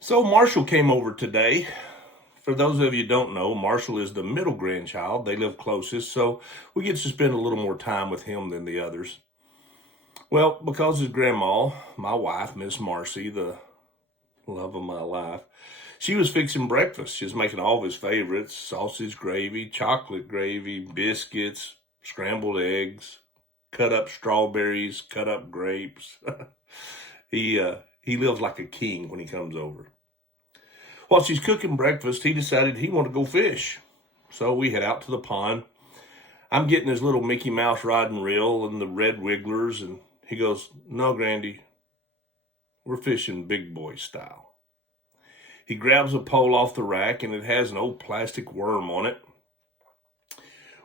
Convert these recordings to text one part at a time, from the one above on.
So Marshall came over today. For those of you who don't know, Marshall is the middle grandchild. They live closest, so we get to spend a little more time with him than the others. Well, because his grandma, my wife, Miss Marcy, the love of my life, she was fixing breakfast. She was making all of his favorites: sausage gravy, chocolate gravy, biscuits, scrambled eggs, cut up strawberries, cut up grapes. He lives like a king when he comes over. While she's cooking breakfast, he decided he wanted to go fish. So we head out to the pond. I'm getting his little Mickey Mouse rod and reel and the red wigglers, and he goes, "No, Grandy, we're fishing big boy style." He grabs a pole off the rack, and it has an old plastic worm on it.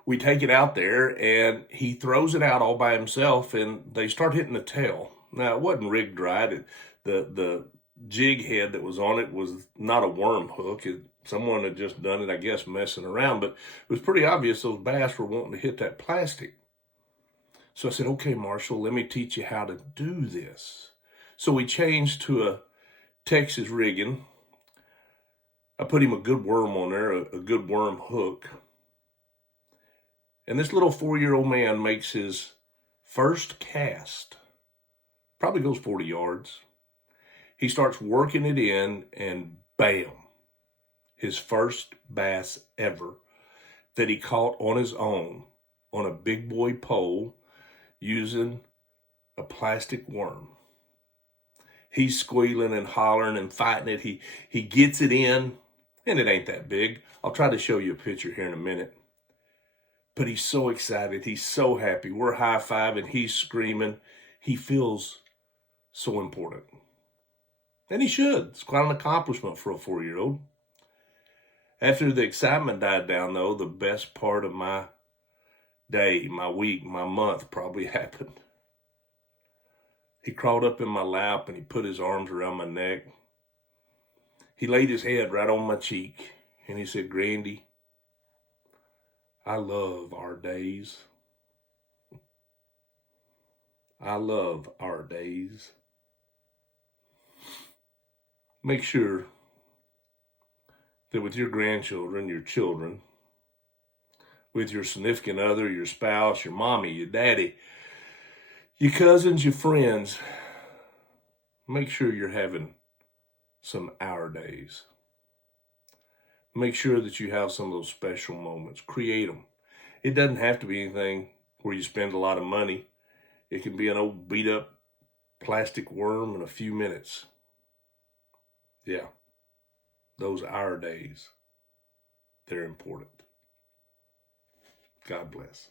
We take it out there, and he throws it out all by himself, and they start hitting the tail. Now, it wasn't rigged right. The jig head that was on it was not a worm hook. Someone had just done it, I guess, messing around, but it was pretty obvious those bass were wanting to hit that plastic. So I said, "Okay, Marshall, let me teach you how to do this." So we changed to a Texas rigging. I put him a good worm on there, a good worm hook. And this little 4-year-old man makes his first cast, probably goes 40 yards. He starts working it in, and bam, his first bass ever that he caught on his own on a big boy pole using a plastic worm. He's squealing and hollering and fighting it. He gets it in, and it ain't that big. I'll try to show you a picture here in a minute. But he's so excited. He's so happy. We're high-fiving. He's screaming. He feels so important. And he should. It's quite an accomplishment for a 4-year-old. After the excitement died down, though, the best part of my day, my week, my month probably happened. He crawled up in my lap and he put his arms around my neck. He laid his head right on my cheek and he said, "Grandy, I love our days. I love our days." Make sure that with your grandchildren, your children, with your significant other, your spouse, your mommy, your daddy, your cousins, your friends, make sure you're having some our days. Make sure that you have some of those special moments. Create them. It doesn't have to be anything where you spend a lot of money. It can be an old beat up plastic worm in a few minutes. Yeah, those our days, they're important. God bless.